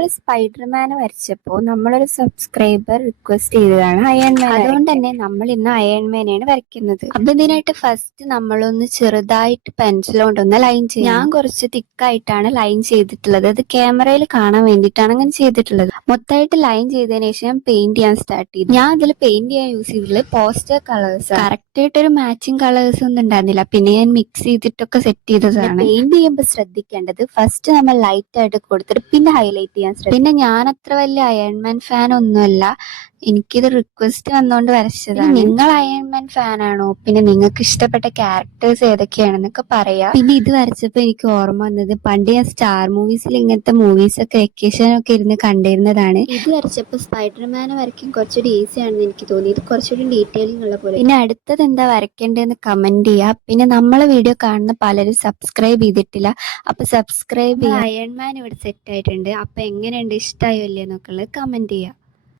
നമ്മൾ സ്പൈഡർമാനെ വരച്ചപ്പോൾ നമ്മളൊരു subscriber request ചെയ്തതാണ് അയൺമാൻ. അതുകൊണ്ട് തന്നെ നമ്മൾ ഇന്ന് അയൺമാനെയാണ് വരയ്ക്കുന്നത്. അപ്പൊ ഇതിനായിട്ട് ഫസ്റ്റ് നമ്മളൊന്ന് ചെറുതായിട്ട് പെൻസിൽ കൊണ്ടൊന്ന് ലൈൻ ചെയ്യും. ഞാൻ കുറച്ച് തിക്കായിട്ടാണ് ലൈൻ ചെയ്തിട്ടുള്ളത്. അത് ക്യാമറയിൽ കാണാൻ വേണ്ടിയിട്ടാണ് അങ്ങനെ ചെയ്തിട്ടുള്ളത്. മൊത്തമായിട്ട് ലൈൻ ചെയ്തതിനു ശേഷം ഞാൻ പെയിന്റ് ചെയ്യാൻ സ്റ്റാർട്ട് ചെയ്തു. ഞാൻ അതിൽ പെയിന്റ് ചെയ്യാൻ യൂസ് ചെയ്തിട്ടുള്ളത് പോസ്റ്റർ കളേഴ്സ്. കറക്റ്റ് ആയിട്ട് ഒരു മാച്ചിങ് കളേഴ്സ് ഒന്നും ഉണ്ടായിരുന്നില്ല. പിന്നെ ഞാൻ മിക്സ് ചെയ്തിട്ടൊക്കെ സെറ്റ് ചെയ്തതാണ്. പെയിന്റ് ചെയ്യുമ്പോൾ ശ്രദ്ധിക്കേണ്ടത് ഫസ്റ്റ് നമ്മൾ ലൈറ്റ് ആയിട്ട് കൊടുത്തിട്ട് പിന്നെ ഹൈലൈറ്റ് ചെയ്യാൻ ശ്രമിക്കും. പിന്നെ ഞാൻ അത്ര വലിയ അയൺമാൻ ഫാൻ ഒന്നുമല്ല, എനിക്കിത് റിക്വസ്റ്റ് വന്നുകൊണ്ട് വരച്ചതാണ്. നിങ്ങൾ അയൺമാൻ ഫാൻ ആണോ, പിന്നെ നിങ്ങൾക്ക് ഇഷ്ടപ്പെട്ട ക്യാരക്ടേഴ്സ് ഏതൊക്കെയാണെന്നൊക്കെ പറയാം. പിന്നെ ഇത് വരച്ചപ്പോൾ എനിക്ക് ഓർമ്മ വന്നത് പണ്ട് ഞാൻ സ്റ്റാർ മൂവീസിൽ ഇങ്ങനത്തെ മൂവീസൊക്കെ വെക്കേഷനൊക്കെ ഇരുന്ന് കണ്ടിരുന്നതാണ്. ഇത് വരച്ചപ്പോൾ സ്പൈഡർമാനെ വരയ്ക്കാൻ കുറച്ചുകൂടി ഈസി ആണെന്ന് എനിക്ക് തോന്നി. ഇത് കുറച്ചുകൂടി ഡീറ്റെയിലിംഗ് ഉള്ള പോലെ. പിന്നെ അടുത്തത് എന്താ വരയ്ക്കേണ്ടതെന്ന് കമന്റ് ചെയ്യുക. പിന്നെ നമ്മളെ വീഡിയോ കാണുന്ന പലരും സബ്സ്ക്രൈബ് ചെയ്തിട്ടില്ല, അപ്പൊ സബ്സ്ക്രൈബ് ചെയ്യുക. അയൺമാൻ ഇവിടെ സെറ്റ് ആയിട്ടുണ്ട്. അപ്പൊ എങ്ങനെയുണ്ട്, ഇഷ്ടമായോ ഇല്ലേ എന്നൊക്കെ ഉള്ളത് കമന്റ് ചെയ്യുക.